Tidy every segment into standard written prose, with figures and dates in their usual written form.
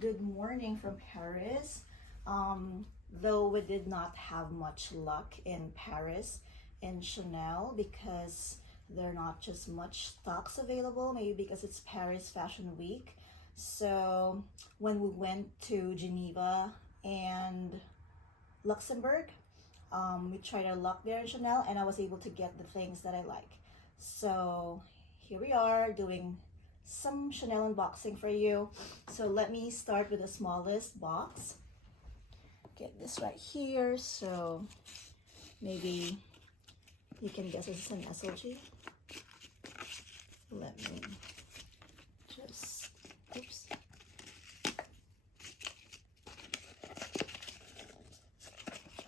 Good morning from Paris. Though we did not have much luck in Paris in Chanel because there are not just much stocks available, maybe because it's Paris Fashion Week. So when we went to Geneva and Luxembourg, we tried our luck there in Chanel and I was able to get the things that I like. So here we are doing some Chanel unboxing for you. So let me start with the smallest box. Get this right here, so maybe you can guess this is an SLG. Let me just, oops.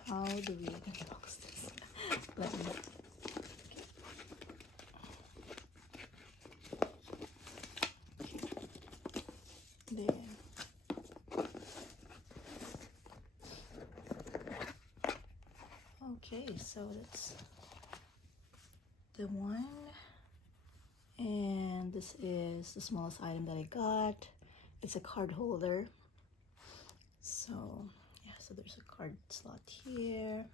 How do we unbox this? Let me. There. Okay, so that's the one, and this is the smallest item that I got. It's a card holder. So yeah, so there's a card slot here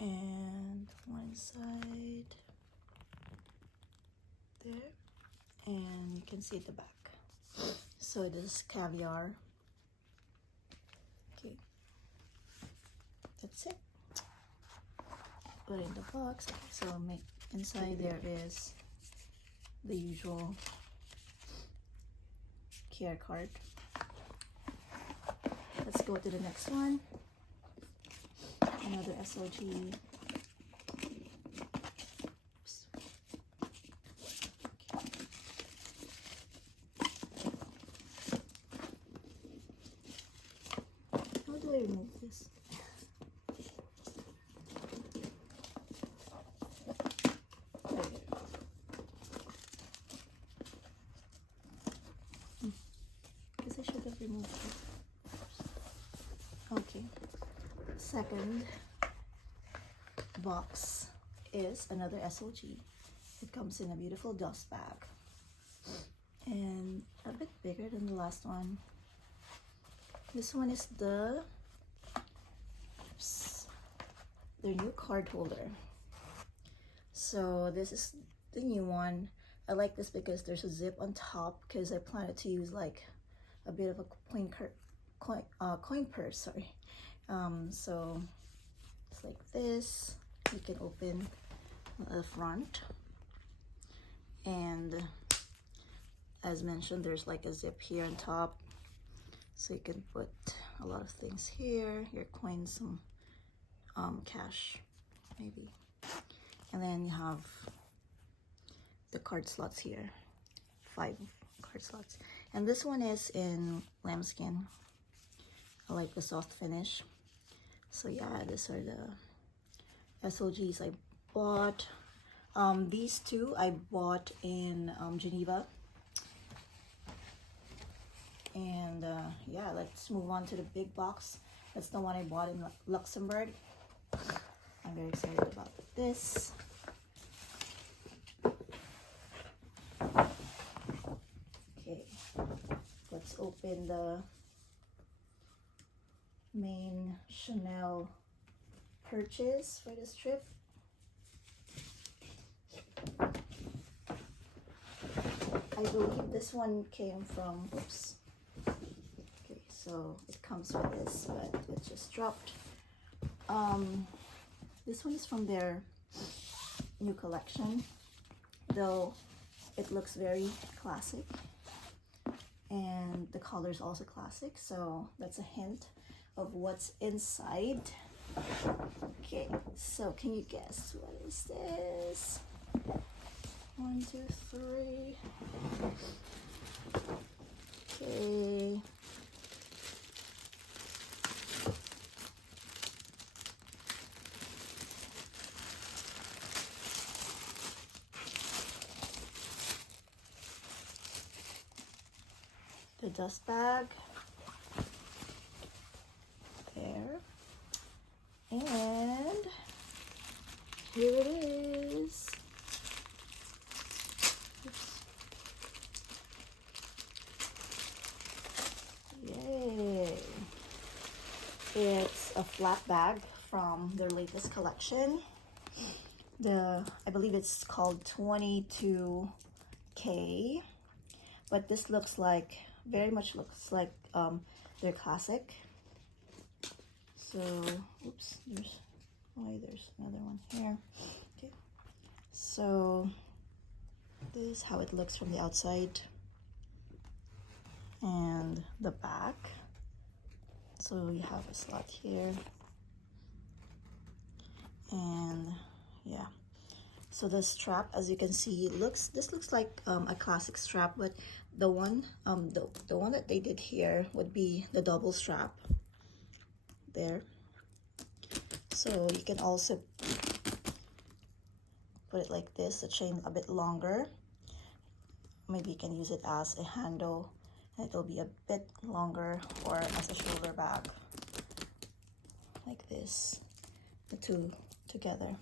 and one side there, and you can see at the back. So it is caviar. Okay, that's it. Put it in the box. Okay, so inside there is the usual care card. Let's go to the next one. Another SLG. Oops. How do I remove this? Guess I should have removed it. Okay, second box is another SLG. It comes in a beautiful dust bag and a bit bigger than the last one. This one is their new card holder. So this is the new one. I like this because there's a zip on top because I planned to use like a bit of a coin purse, sorry. So it's like this. You can open the front, and as mentioned, there's like a zip here on top, so you can put a lot of things here, your coins, some cash maybe, and then you have the card slots here, 5 card slots, and this one is in lambskin. I like the soft finish. So yeah, these are the SLGs I bought. These two I bought in Geneva. And yeah, let's move on to the big box. That's the one I bought in Luxembourg. I'm very excited about this. Okay, let's open the main Chanel purchase for this trip. I believe this one came from, oops. Okay, so it comes with this, but it just dropped. This one is from their new collection, though it looks very classic, and the color is also classic, so that's a hint of what's inside. Okay, so can you guess what is this? 1, 2, 3. Okay. The dust bag. There. And here it is. Oops. It's a flat bag from their latest collection. I believe it's called 22K, but this looks like, very much looks like their classic. So, oops, there's another one here. Okay, so this is how it looks from the outside and the back. So you have a slot here, and yeah, so the strap, as you can see, this looks like a classic strap, but the one that they did here would be the double strap there. So you can also put it like this, the chain a bit longer. Maybe you can use it as a handle, and it'll be a bit longer, or as a shoulder bag, like this, the two together,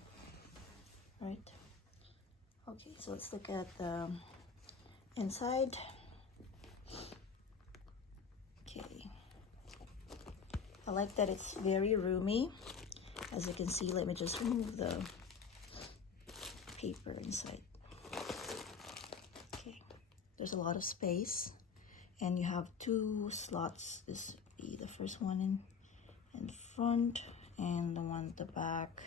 right? Okay, so let's look at the inside. Okay, I like that it's very roomy. As you can see, let me just remove the paper inside. Okay, there's a lot of space, and you have two slots. This would be the first one in front, and the one at the back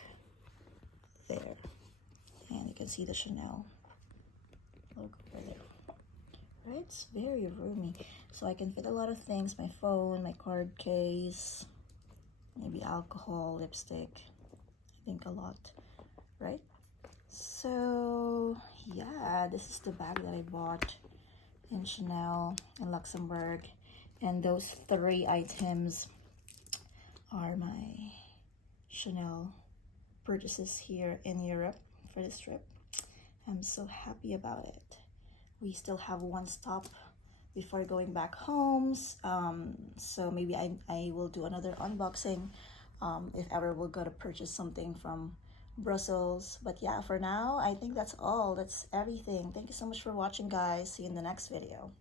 there. And you can see the Chanel logo there. Right, it's very roomy, so I can fit a lot of things: my phone, my card case, maybe alcohol, lipstick. I think a lot, right? So yeah, this is the bag that I bought in Chanel and Luxembourg, and those 3 items are my Chanel purchases here in Europe for this trip. I'm so happy about it. We still have one stop before going back home, so maybe I will do another unboxing if ever we're gonna purchase something from Brussels. But yeah, for now, I think that's all. That's everything. Thank you so much for watching, guys. See you in the next video.